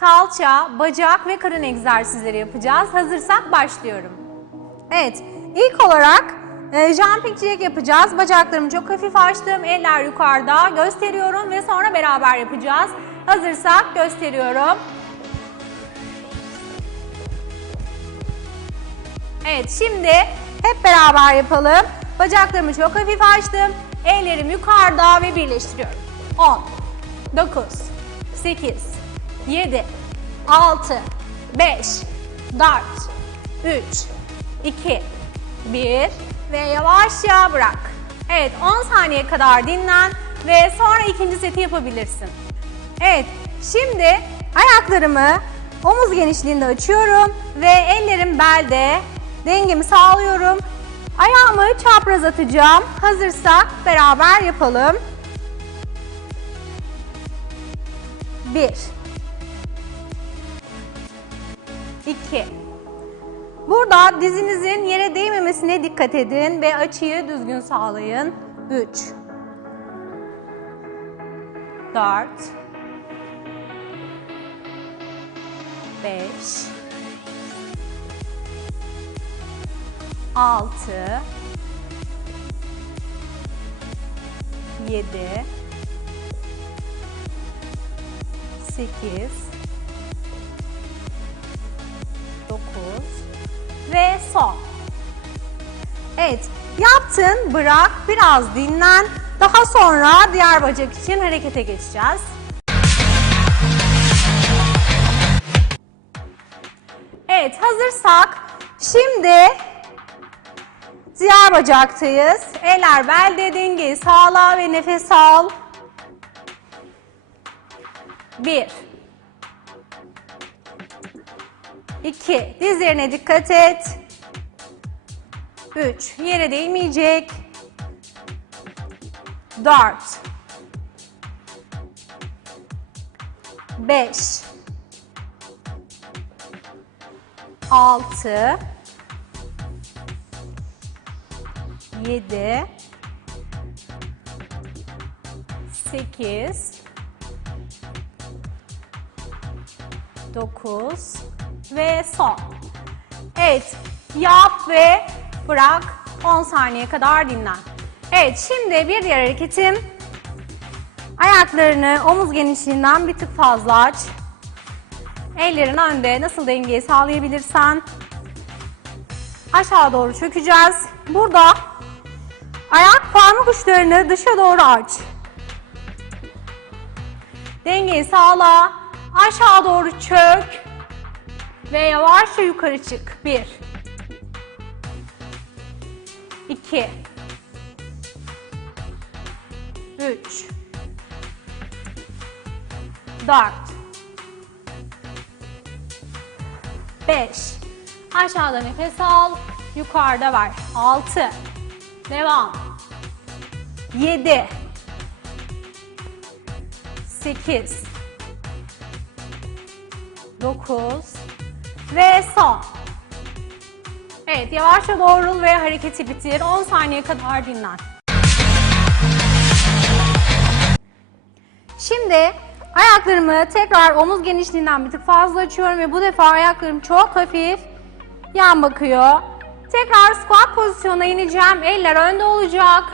kalça, bacak ve karın egzersizleri yapacağız. Hazırsak başlıyorum. Evet, ilk olarak e, jumping jack yapacağız. Bacaklarımı çok hafif açtım, eller yukarıda gösteriyorum ve sonra beraber yapacağız. Hazırsak gösteriyorum. Evet, şimdi hep beraber yapalım. Bacaklarımı çok hafif açtım, ellerim yukarıda ve birleştiriyorum. 10, 9, 8, 7, 6, 5, 4, 3, 2, 1 ve yavaşça bırak. Evet 10 saniye kadar dinlen ve sonra ikinci seti yapabilirsin. Evet şimdi ayaklarımı omuz genişliğinde açıyorum ve ellerim belde dengemi sağlıyorum. Ayağımı çapraz atacağım. Hazırsak beraber yapalım. 1 2 Burada dizinizin yere değmemesine dikkat edin ve açıyı düzgün sağlayın. 3 4 5 6 7 8 9 ve son. Evet, yaptın, bırak, biraz dinlen. Daha sonra diğer bacak için harekete geçeceğiz. Evet, hazırsak şimdi diğer bacaktayız. Eller belde dengeyi sağla ve nefes al. 1 2 Dizlerine dikkat et. 3 Yere değmeyecek. 4 5 6 7 8 9 ve son. Evet, yap ve bırak 10 saniye kadar dinlen. Evet, şimdi bir diğer hareketim. Ayaklarını omuz genişliğinden bir tık fazla aç. Ellerin önde nasıl dengeyi sağlayabilirsen aşağı doğru çökeceğiz. Burada ayak parmak uçlarını dışa doğru aç. Dengeyi sağla. Aşağı doğru çök. Ve yavaşça yukarı çık. 1 2 3 4 5 Aşağıda nefes al. Yukarıda ver. 6 Devam. 7 8 9 Ve son. Evet yavaşça doğrul ve hareketi bitir. 10 saniye kadar dinlen. Şimdi ayaklarımı tekrar omuz genişliğinden bir tık fazla açıyorum ve bu defa ayaklarım çok hafif yan bakıyor. Tekrar squat pozisyonuna ineceğim. Eller önde olacak.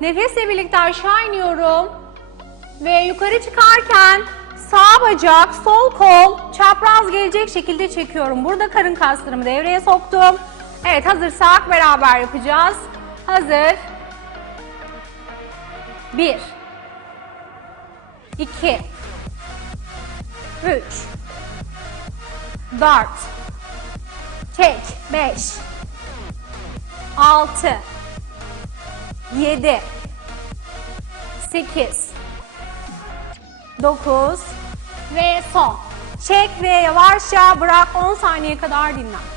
Nefesle birlikte aşağı iniyorum. Ve yukarı çıkarken sağ bacak, sol kol çapraz gelecek şekilde çekiyorum. Burada karın kaslarımı devreye soktum. Evet hazırsak beraber yapacağız. Hazır. 1 2 3 4 Çek. 5 6 7 8 9 ve son. Çek ve yavaşça bırak 10 saniye kadar dinlen.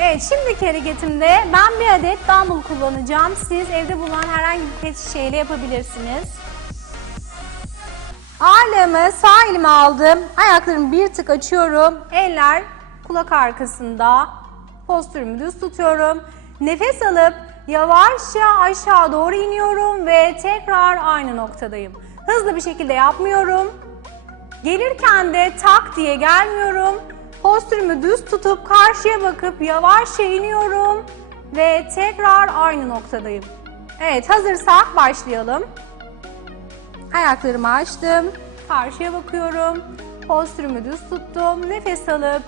Evet şimdiki hareketimde ben bir adet dumbbell kullanacağım. Siz evde bulunan herhangi bir pet şişeyle yapabilirsiniz. Ağırlığımı sağ elime aldım. Ayaklarımı bir tık açıyorum. Eller kulak arkasında. Postürümü düz tutuyorum. Nefes alıp yavaşça aşağı doğru iniyorum ve tekrar aynı noktadayım. Hızlı bir şekilde yapmıyorum. Gelirken de tak diye gelmiyorum. Postürümü düz tutup karşıya bakıp yavaşça iniyorum ve tekrar aynı noktadayım. Evet hazırsak başlayalım. Ayaklarımı açtım. Karşıya bakıyorum. Postürümü düz tuttum. Nefes alıp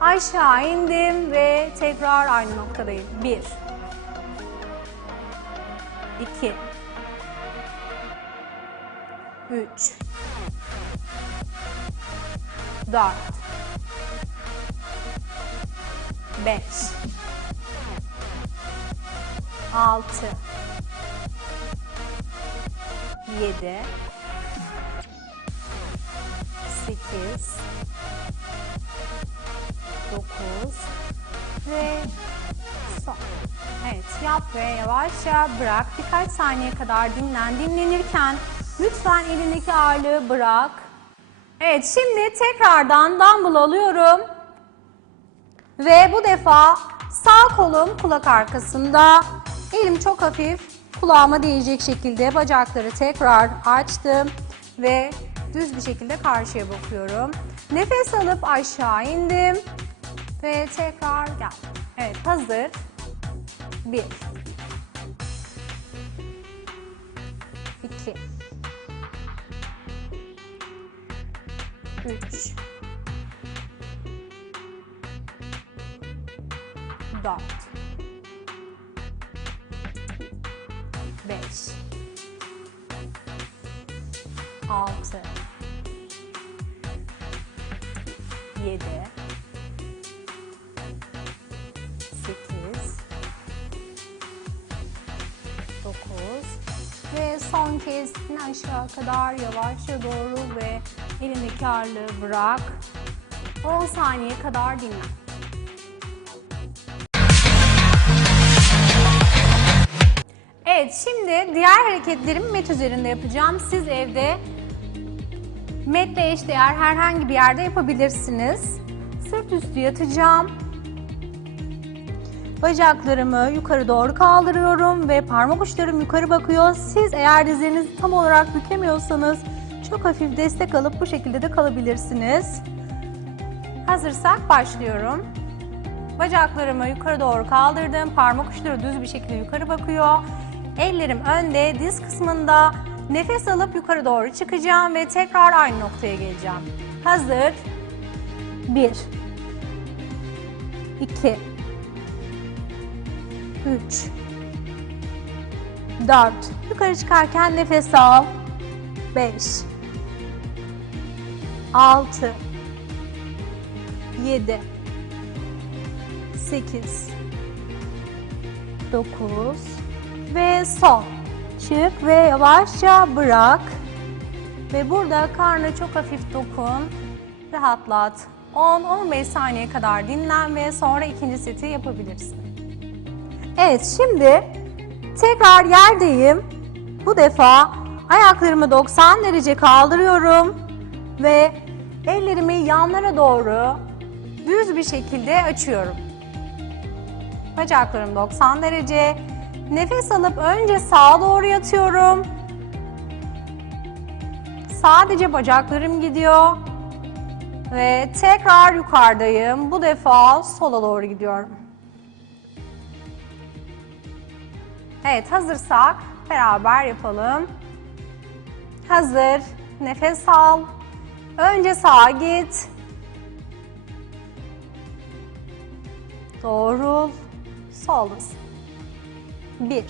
aşağı indim ve tekrar aynı noktadayım. 1 2 3 4 5 6 7 8 9 ve son. Evet yap ve yavaşça bırak. Birkaç saniye kadar dinlen. Dinlenirken lütfen elindeki ağırlığı bırak. Evet şimdi tekrardan dumbbell alıyorum. Ve bu defa sağ kolum kulak arkasında. Elim çok hafif kulağıma değecek şekilde bacakları tekrar açtım ve düz bir şekilde karşıya bakıyorum. Nefes alıp aşağı indim ve tekrar gel. Evet hazır. 1 3 4 ve son kez yine aşağı kadar yavaşça doğru ve elindeki ağırlığı bırak. 10 saniye kadar dinlen. Evet şimdi diğer hareketlerimi met üzerinde yapacağım. Siz evde metle eşdeğer herhangi bir yerde yapabilirsiniz. Sırt üstü yatacağım. Bacaklarımı yukarı doğru kaldırıyorum ve parmak uçlarım yukarı bakıyor. Siz eğer dizlerinizi tam olarak bükemiyorsanız çok hafif destek alıp bu şekilde de kalabilirsiniz. Hazırsak başlıyorum. Bacaklarımı yukarı doğru kaldırdım. Parmak uçları düz bir şekilde yukarı bakıyor. Ellerim önde, diz kısmında. Nefes alıp yukarı doğru çıkacağım ve tekrar aynı noktaya geleceğim. Hazır. 1 2 3 4 Yukarı çıkarken nefes al. 5 6 7 8 9 ve son. Çık ve yavaşça bırak. Ve burada karnı çok hafif dokun. Rahatlat. 10-15 saniye kadar dinlen ve sonra ikinci seti yapabilirsin. Evet şimdi tekrar yerdeyim. Bu defa ayaklarımı 90 derece kaldırıyorum ve ellerimi yanlara doğru düz bir şekilde açıyorum. Bacaklarım 90 derece. Nefes alıp önce sağa doğru yatıyorum. Sadece bacaklarım gidiyor. Ve tekrar yukarıdayım. Bu defa sola doğru gidiyorum. Evet hazırsak beraber yapalım. Hazır. Nefes al. Önce sağa git. Doğrul. Soldasın. Bir.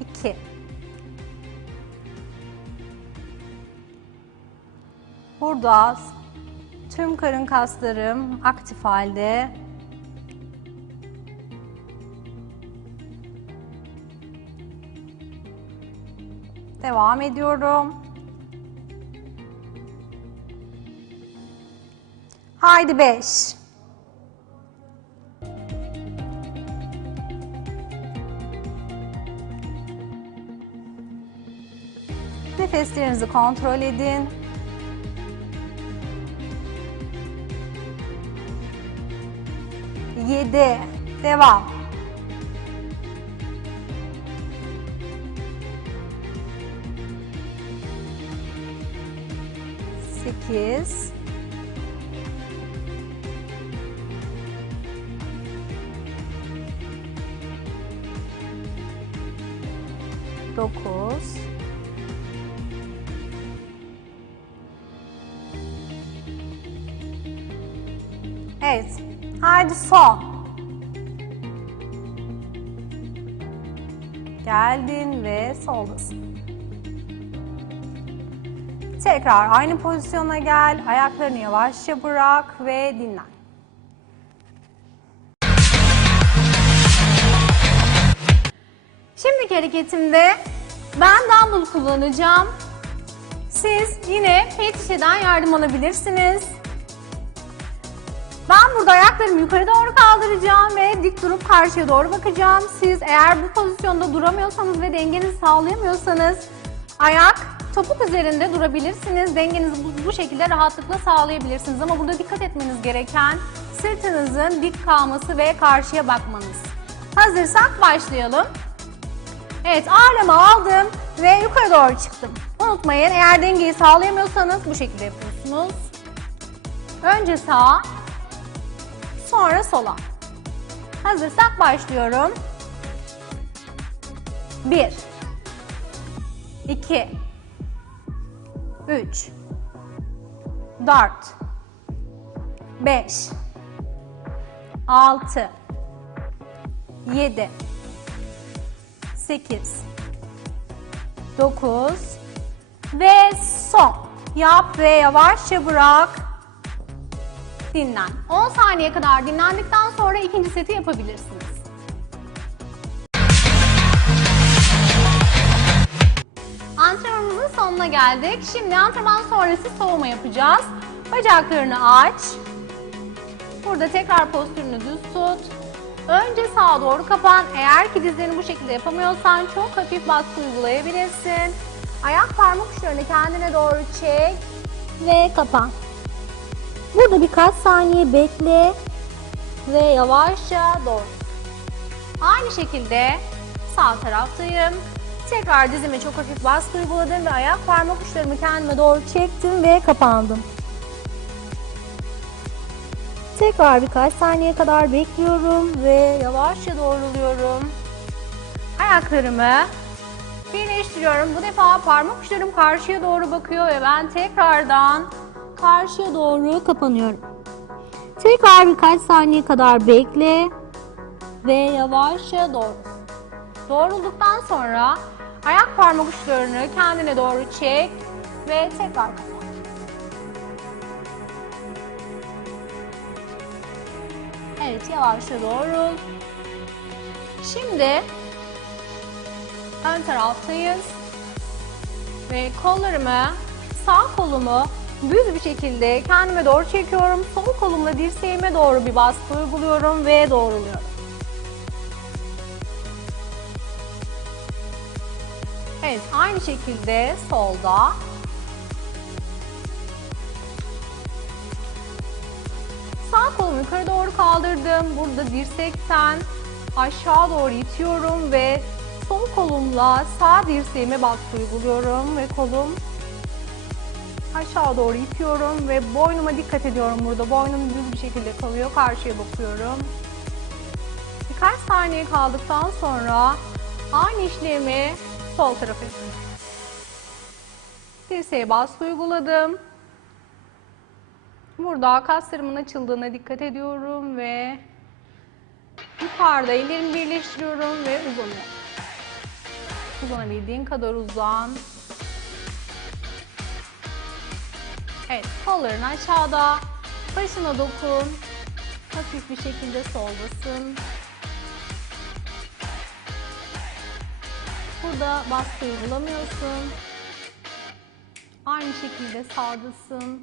İki. Burada tüm karın kaslarım aktif halde. Devam ediyorum. Haydi beş. Nefeslerinizi kontrol edin. Yedi. Devam. Sekiz. Dokuz. Evet. Haydi son. Geldin ve soldasın. Tekrar aynı pozisyona gel. Ayaklarını yavaşça bırak ve dinlen. Şimdiki hareketimde ben dumbbell kullanacağım. Siz yine pet şişeden yardım alabilirsiniz. Ben burada ayaklarımı yukarı doğru kaldıracağım ve dik durup karşıya doğru bakacağım. Siz eğer bu pozisyonda duramıyorsanız ve dengenizi sağlayamıyorsanız ayak topuk üzerinde durabilirsiniz. Dengenizi bu, bu şekilde rahatlıkla sağlayabilirsiniz. Ama burada dikkat etmeniz gereken sırtınızın dik kalması ve karşıya bakmanız. Hazırsak başlayalım. Evet ağırlama aldım ve yukarı doğru çıktım. Unutmayın eğer dengeyi sağlayamıyorsanız bu şekilde yapıyorsunuz. Önce sağa, sonra sola. Hazırsak başlıyorum. 1 2 3 4 5 6 7 8 9 ve son. Yap ve yavaşça bırak. Dinlen. 10 saniye kadar dinlendikten sonra ikinci seti yapabilirsiniz. Antrenmanımızın sonuna geldik. Şimdi antrenman sonrası soğuma yapacağız. Bacaklarını aç. Burada tekrar postürünü düz tut. Önce sağa doğru kapan. Eğer ki dizlerini bu şekilde yapamıyorsan çok hafif baskı uygulayabilirsin. Ayak parmak uçlarını kendine doğru çek ve kapan. Burada birkaç saniye bekle ve yavaşça doğru. Aynı şekilde sağ taraftayım. Tekrar dizime çok hafif baskı uyguladım ve ayak parmak uçlarımı kendime doğru çektim ve kapandım. Tekrar birkaç saniye kadar bekliyorum ve yavaşça doğruluyorum. Ayaklarımı birleştiriyorum. Bu defa parmak uçlarım karşıya doğru bakıyor ve ben tekrardan karşıya doğru kapanıyorum. Tekrar birkaç saniye kadar bekle ve yavaşça doğru. Doğrulduktan sonra ayak parmak uçlarını kendine doğru çek ve tekrar kapan. Evet yavaşça doğru. Şimdi ön taraftayız. Ve kollarımı, sağ kolumu düz bir şekilde kendime doğru çekiyorum. Sol kolumla dirseğime doğru bir baskı uyguluyorum ve doğruluyorum. Evet, aynı şekilde solda. Sağ kolumu yukarı doğru kaldırdım. Burada dirsekten aşağı doğru itiyorum ve sol kolumla sağ dirseğime baskı uyguluyorum ve kolum aşağı doğru itiyorum ve boynuma dikkat ediyorum burada. Boynum düz bir şekilde kalıyor. Karşıya bakıyorum. Birkaç saniye kaldıktan sonra aynı işlemi sol tarafa. Dirseğe baskı uyguladım. Burada kaslarımın açıldığına dikkat ediyorum ve yukarıda ellerimi birleştiriyorum ve uzanıyorum. Uzanabildiğin kadar uzan. Evet, kolların aşağıda. Başına dokun. Hafif bir şekilde soldasın. Burada baskı uygulamıyorsun. Aynı şekilde sağdasın.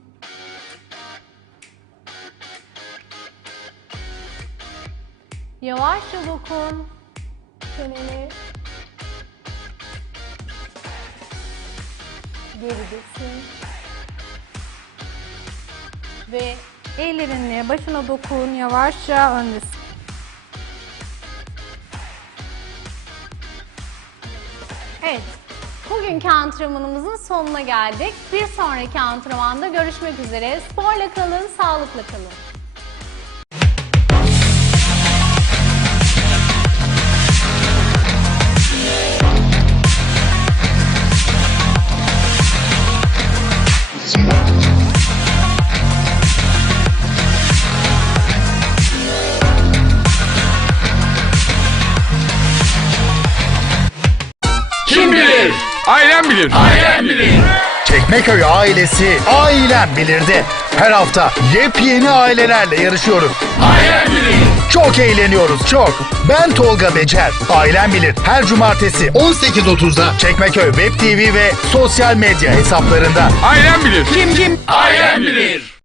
Yavaşça dokun. Çeneni geridesin. Ve ellerinle başına dokun. Yavaşça öndesin. Evet. Bugünkü antrenmanımızın sonuna geldik. Bir sonraki antrenmanda görüşmek üzere. Sporla kalın, sağlıkla kalın. Ailem bilir. Ailem bilir. Çekmeköy ailesi ailem bilirdi. Her hafta yepyeni ailelerle yarışıyoruz. Ailem bilir. Çok eğleniyoruz çok. Ben Tolga Becer. Ailem bilir her cumartesi 18.30'da Çekmeköy Web TV ve sosyal medya hesaplarında. Ailem bilir. Kim kim? Ailem bilir.